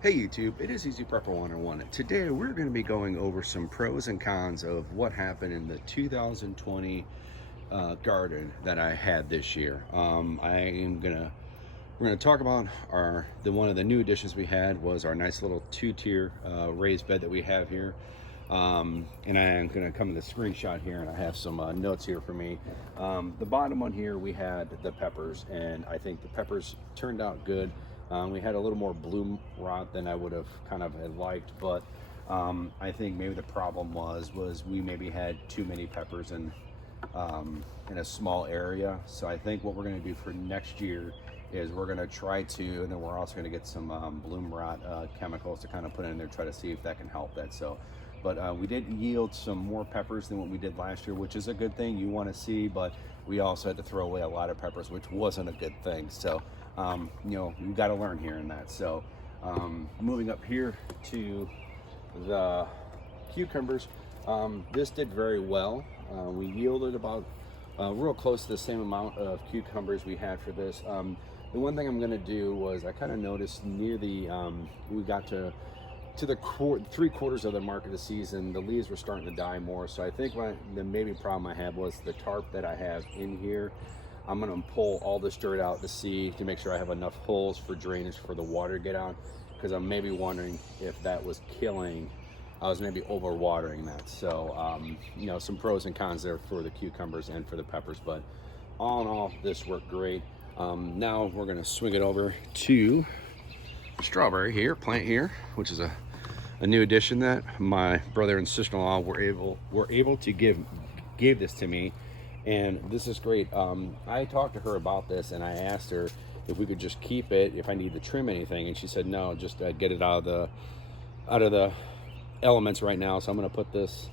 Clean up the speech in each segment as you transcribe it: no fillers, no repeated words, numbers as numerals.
Hey YouTube, it is Easy Prepper 101. Today we're going to be going over some pros and cons of what happened in the 2020 garden that I had this year. We're gonna talk about one of the new additions we had was our nice little two-tier raised bed that we have here. And I am going to come to the screenshot here, and I have some notes here for me. The bottom one here, we had the peppers, and I think the peppers turned out good. We had a little more bloom rot than I would have kind of liked, but I think maybe the problem was we maybe had too many peppers in a small area. So I think what we're going to do for next year is we're going to try to, and then we're also going to get some bloom rot chemicals to kind of put in there, try to see if that can help that. So, but we did yield some more peppers than what we did last year, which is a good thing you want to see, but we also had to throw away a lot of peppers, which wasn't a good thing. So, you got to learn here in that. So, moving up here to the cucumbers, this did very well. We yielded about real close to the same amount of cucumbers we had for this. The one thing I'm going to do was I kind of noticed near the we got to the 3/4 of the mark of the season, the leaves were starting to die more. So I think the maybe problem I had was the tarp that I have in here. I'm going to pull all this dirt out to make sure I have enough holes for drainage for the water to get out, because I'm maybe wondering if that was killing. I was maybe overwatering that. So, some pros and cons there for the cucumbers and for the peppers. But all in all, this worked great. Now we're going to swing it over to the strawberry plant here, which is a new addition that my brother and sister-in-law were able to gave this to me. And this is great. I talked to her about this, and I asked her if we could just keep it, if I need to trim anything, and she said no, just get it out of the elements right now. So I'm going to put this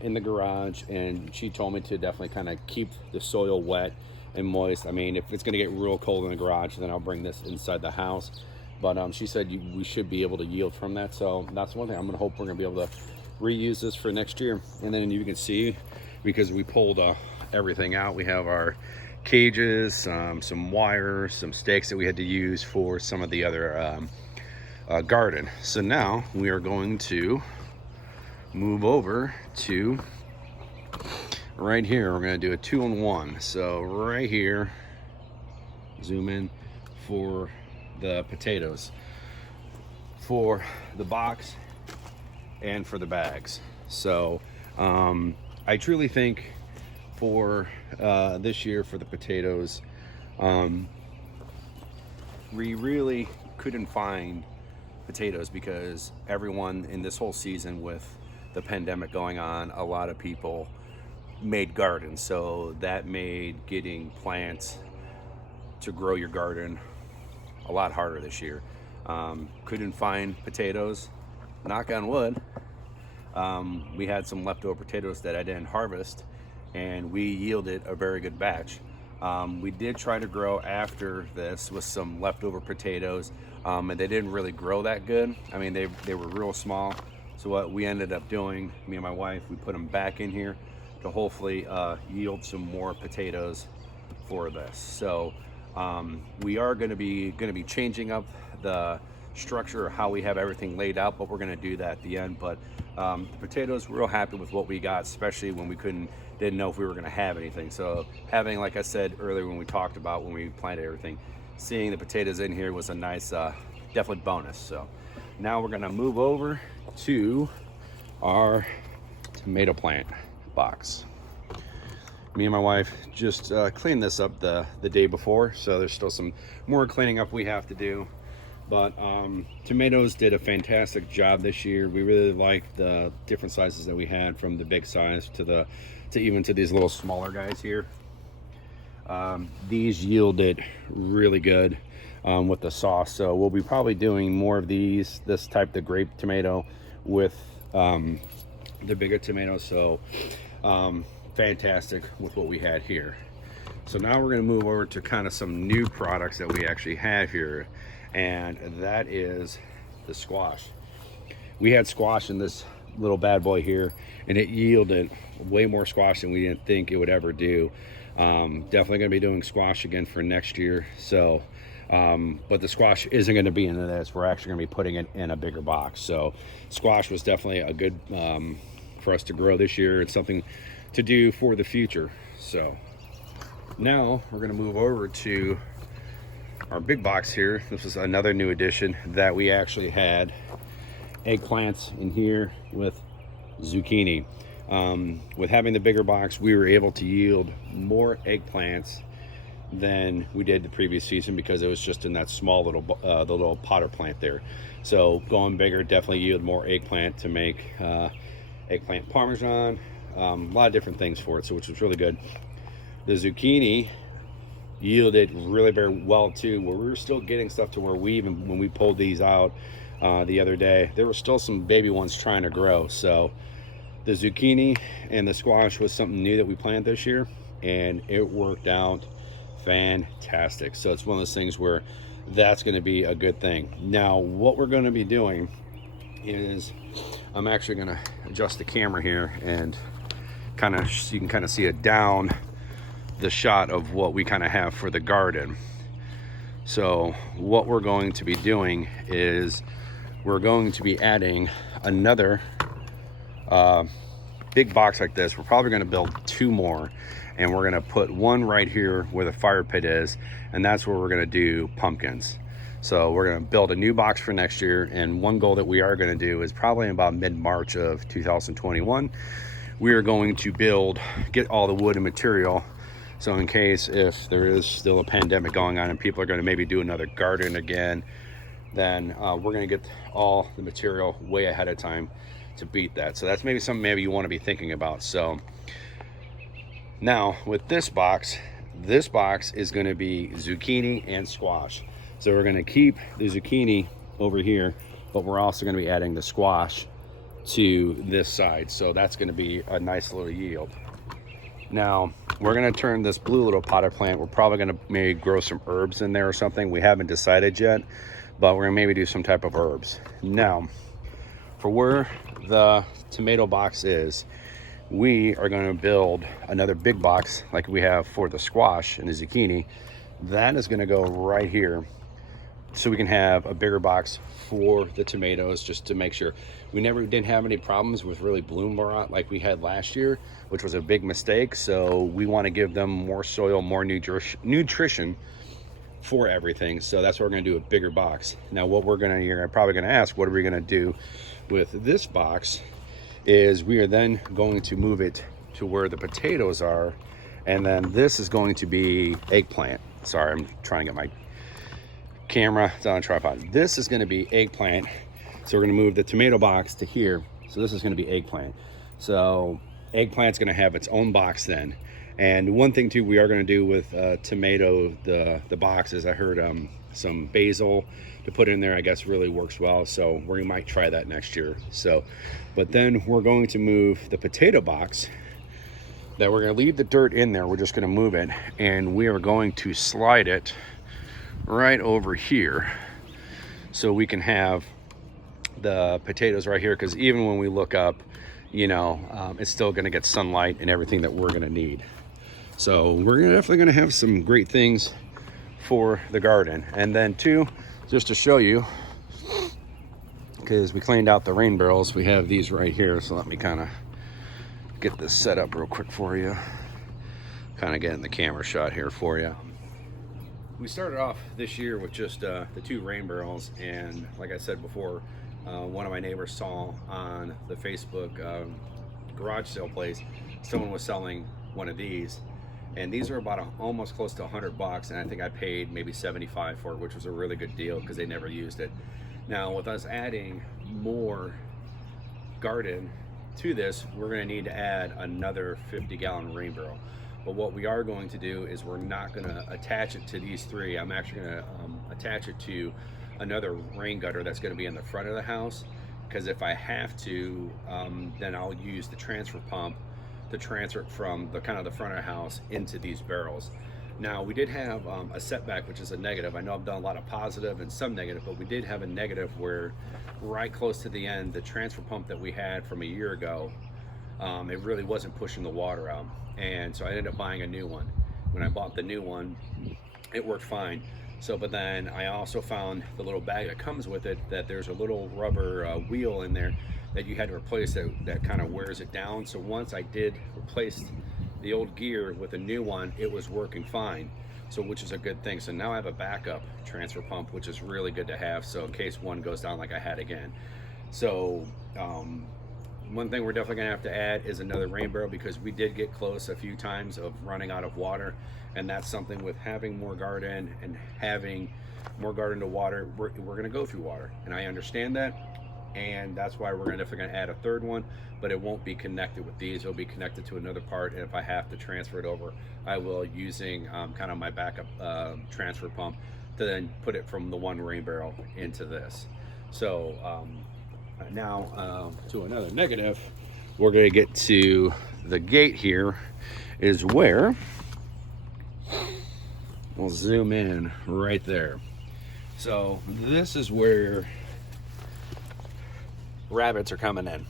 in the garage, and she told me to definitely kind of keep the soil wet and moist. I mean, if it's going to get real cold in the garage, then I'll bring this inside the house. But she said we should be able to yield from that. So that's one thing. I'm going to hope we're going to be able to reuse this for next year. And then you can see, because we pulled everything out, we have our cages, some wire, some stakes that we had to use for some of the other garden. So now we are going to move over to right here. We're going to do a 2-in-1. So right here, zoom in for the potatoes, for the box, and for the bags. So I truly think for this year for the potatoes, we really couldn't find potatoes because everyone in this whole season with the pandemic going on, a lot of people made gardens. So that made getting plants to grow your garden a lot harder this year. Couldn't find potatoes, knock on wood. We had some leftover potatoes that I didn't harvest, and we yielded a very good batch. We did try to grow after this with some leftover potatoes, and they didn't really grow that good. I mean, they were real small. So what we ended up doing, me and my wife, we put them back in here to hopefully yield some more potatoes for this. So we are going to be changing up the structure of how we have everything laid out, but we're going to do that at the end. But the potatoes, we're real happy with what we got, especially when we didn't know if we were going to have anything. So having, like I said earlier when we talked about when we planted everything, seeing the potatoes in here was a nice definitely bonus. So now we're going to move over to our tomato plant box. Me and my wife just cleaned this up the day before, so there's still some more cleaning up we have to do. But tomatoes did a fantastic job this year. We really liked the different sizes that we had, from the big size to even to these little smaller guys here. These yielded really good with the sauce. So we'll be probably doing more of this type, the grape tomato, with the bigger tomatoes. So fantastic with what we had here. So now we're going to move over to kind of some new products that we actually have here, and that is the squash. We had squash in this little bad boy here, and it yielded way more squash than we didn't think it would ever do. Definitely going to be doing squash again for next year. So But the squash isn't going to be into this. We're actually going to be putting it in a bigger box. So squash was definitely a good for us to grow this year. It's something to do for the future. So now we're going to move over to our big box here. This is another new addition that we actually had eggplants in here with zucchini. With having the bigger box, we were able to yield more eggplants than we did the previous season because it was just in that small little the little potter plant there. So going bigger definitely yield more eggplant to make eggplant parmesan, a lot of different things for it, so which was really good. The zucchini yielded really very well too, where we were still getting stuff to where we, even when we pulled these out the other day, there were still some baby ones trying to grow. So the zucchini and the squash was something new that we planted this year, and it worked out fantastic. So it's one of those things where that's going to be a good thing. Now what we're going to be doing is, I'm actually going to adjust the camera here and kind of, you can kind of see it down the shot of what we kind of have for the garden. So what we're going to be doing is we're going to be adding another big box like this. We're probably going to build 2 more, and we're going to put one right here where the fire pit is, and that's where we're going to do pumpkins. So we're going to build a new box for next year, and one goal that we are going to do is probably about mid-March of 2021, we are going to get all the wood and material. So in case if there is still a pandemic going on and people are going to maybe do another garden again, then we're going to get all the material way ahead of time to beat that. So that's maybe something maybe you want to be thinking about. So now with this box is going to be zucchini and squash. So we're going to keep the zucchini over here, but we're also going to be adding the squash to this side. So that's going to be a nice little yield. Now we're going to turn this blue little potted plant, we're probably going to maybe grow some herbs in there or something. We haven't decided yet, but we're going to maybe do some type of herbs. Now for where the tomato box is, we are going to build another big box like we have for the squash and the zucchini. That is going to go right here, so we can have a bigger box for the tomatoes, just to make sure. We didn't have any problems with really bloom rot like we had last year, which was a big mistake. So we want to give them more soil, more nutrition for everything. So that's why we're going to do a bigger box. Now what you're probably going to ask, what are we going to do with this box, is we are then going to move it to where the potatoes are, and then this is going to be eggplant. Sorry, I'm trying to get my camera, it's on a tripod. This is going to be eggplant. So we're going to move the tomato box to here. So this is going to be eggplant. So eggplant's going to have its own box then. And one thing too we are going to do with tomato, the box, is I heard some basil to put in there, I guess really works well. So we might try that next year. So, but then we're going to move the potato box, that we're going to leave the dirt in there. We're just going to move it, and we are going to slide it right over here so we can have the potatoes right here, because even when we look up, it's still going to get sunlight and everything that we're going to need. So we're definitely going to have some great things for the garden. And then too, just to show you, because we cleaned out the rain barrels, we have these right here. So let me kind of get this set up real quick for you, kind of getting the camera shot here for you. We started off this year with just the 2 rain barrels, and like I said before, one of my neighbors saw on the Facebook garage sale place, someone was selling one of these, and these are about almost close to $100, and I think I paid maybe $75 for it, which was a really good deal because they never used it. Now with us adding more garden to this, we're going to need to add another 50-gallon rain barrel. But what we are going to do is we're not going to attach it to these 3. I'm actually going to attach it to another rain gutter that's going to be in the front of the house, because if I have to, then I'll use the transfer pump to transfer it from the kind of the front of the house into these barrels. Now we did have a setback, which is a negative. I know I've done a lot of positive and some negative, but we did have a negative where right close to the end, the transfer pump that we had from a year ago, it really wasn't pushing the water out. And so I ended up buying a new one. When I bought the new one, it worked fine. So, but then I also found the little bag that comes with it, that there's a little rubber wheel in there that you had to replace, that kind of wears it down. So once I did replace the old gear with a new one, it was working fine. So, which is a good thing. So now I have a backup transfer pump, which is really good to have. So in case one goes down like I had again. So one thing we're definitely gonna have to add is another rain barrel, because we did get close a few times of running out of water, and that's something with having more garden and having more garden to water, we're gonna go through water, and I understand that, and that's why we're definitely gonna add a third one, but it won't be connected with these. It'll be connected to another part, and if I have to transfer it over, I will, using kind of my backup transfer pump to then put it from the one rain barrel into this. So now to another negative, we're going to get to the gate. Here is where we'll zoom in right there. So this is where rabbits are coming in,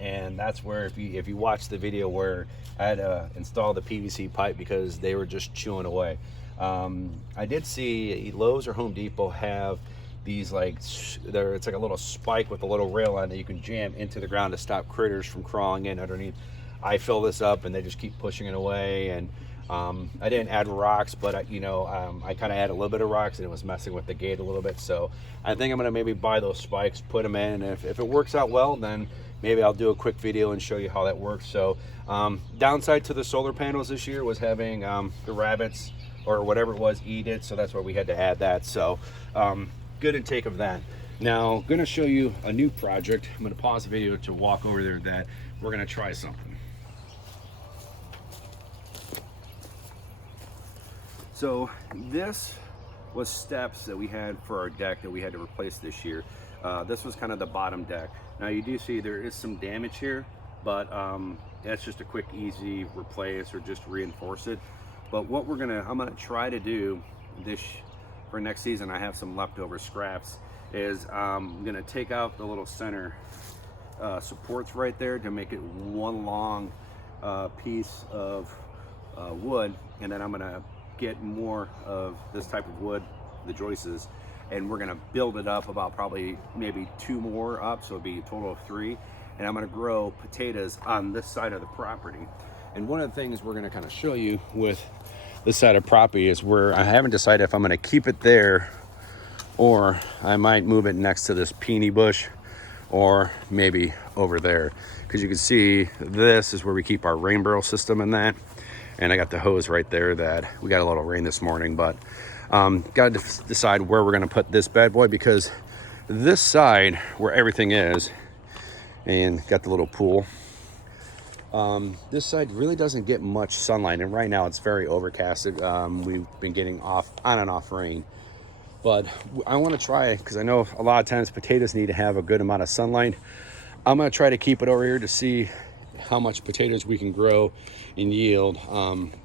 and that's where, if you watch the video where I had to install the PVC pipe because they were just chewing away. I did see Lowe's or Home Depot have these, like, it's like a little spike with a little rail on it that you can jam into the ground to stop critters from crawling in underneath. I fill this up and they just keep pushing it away, and I didn't add rocks, but I kind of added a little bit of rocks, and it was messing with the gate a little bit. So I think I'm gonna maybe buy those spikes, put them in, and if it works out well, then maybe I'll do a quick video and show you how that works. So downside to the solar panels this year was having the rabbits or whatever it was eat it, so that's why we had to add that. So good intake of that. Now I'm gonna show you a new project. I'm gonna pause the video to walk over there, that we're gonna try something. So this was steps that we had for our deck that we had to replace this year. This was kind of the bottom deck. Now you do see there is some damage here, but that's just a quick, easy replace or just reinforce it. But what I'm gonna try to do this for next season, I have some leftover scraps, is I'm gonna take out the little center supports right there to make it one long piece of wood, and then I'm gonna get more of this type of wood, the joists, and we're gonna build it up about probably maybe 2 more up, so it'll be a total of 3, and I'm gonna grow potatoes on this side of the property. And one of the things we're gonna kind of show you with this side of property is where I haven't decided if I'm gonna keep it there or I might move it next to this peony bush, or maybe over there, because you can see this is where we keep our rain barrel system in that. And I got the hose right there. That we got a little rain this morning, but got to decide where we're gonna put this bad boy, because this side where everything is, and got the little pool, this side really doesn't get much sunlight, and right now it's very overcasted. We've been getting on and off rain, but I want to try, because I know a lot of times potatoes need to have a good amount of sunlight. I'm going to try to keep it over here to see how much potatoes we can grow and yield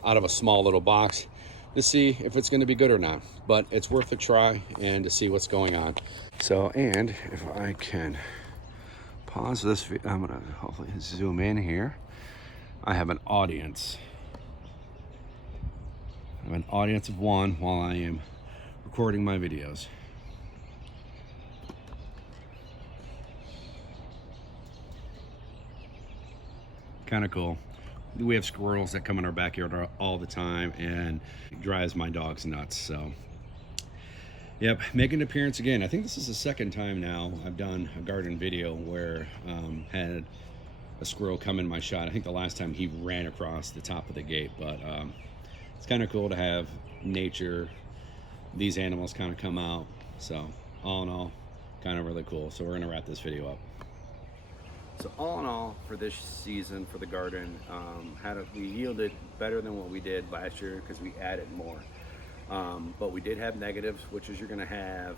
out of a small little box, to see if it's going to be good or not. But it's worth a try, and to see what's going on. So, and if I can pause this, I'm going to hopefully zoom in here. I have an audience. I have an audience of 1 while I am recording my videos. Kind of cool. We have squirrels that come in our backyard all the time, and it drives my dogs nuts. So yep, making an appearance again. I think this is the second time now I've done a garden video where had a squirrel come in my shot. I think the last time he ran across the top of the gate, but it's kind of cool to have nature, these animals kind of come out. So all in all, kind of really cool. So we're gonna wrap this video up. So all in all, for this season for the garden, we yielded better than what we did last year because we added more. But we did have negatives, which is you're gonna have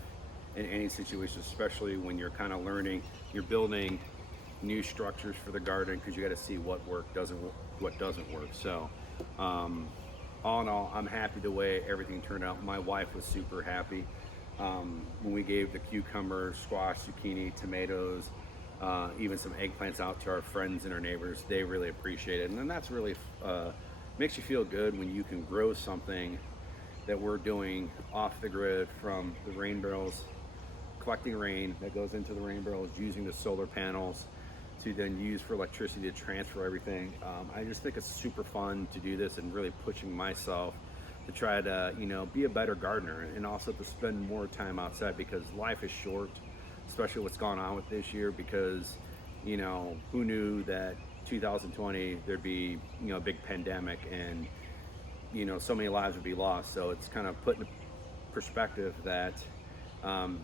in any situation, especially when you're kind of learning, you're building new structures for the garden, because you got to see what doesn't work. So all in all, I'm happy the way everything turned out. My wife was super happy when we gave the cucumber, squash, zucchini, tomatoes, even some eggplants out to our friends and our neighbors. They really appreciate it, and then that's really makes you feel good when you can grow something that we're doing off the grid from the rain barrels, collecting rain that goes into the rain barrels, using the solar panels to then use for electricity to transfer everything. I just think it's super fun to do this and really pushing myself to try to, you know, be a better gardener and also to spend more time outside, because life is short, especially what's gone on with this year, because, you know, who knew that 2020 there'd be, you know, a big pandemic and, you know, so many lives would be lost. So it's kind of put in perspective that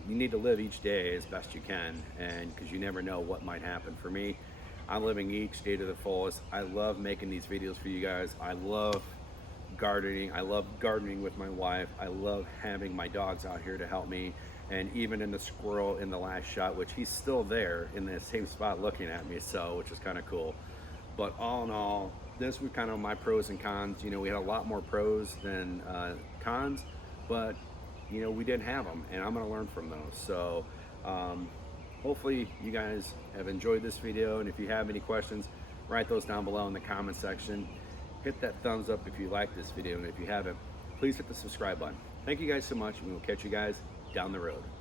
you need to live each day as best you can, and because you never know what might happen. For me, I'm living each day to the fullest. I love making these videos for you guys. I love gardening. I love gardening with my wife. I love having my dogs out here to help me, and even in the squirrel in the last shot, which he's still there in the same spot looking at me, so which is kind of cool. But all in all, this was kind of my pros and cons. You know, we had a lot more pros than cons, but you know, we didn't have them, and I'm going to learn from those. So hopefully you guys have enjoyed this video, and if you have any questions, write those down below in the comment section. Hit that thumbs up if you like this video, and if you haven't, please hit the subscribe button. Thank you guys so much, and we'll catch you guys down the road.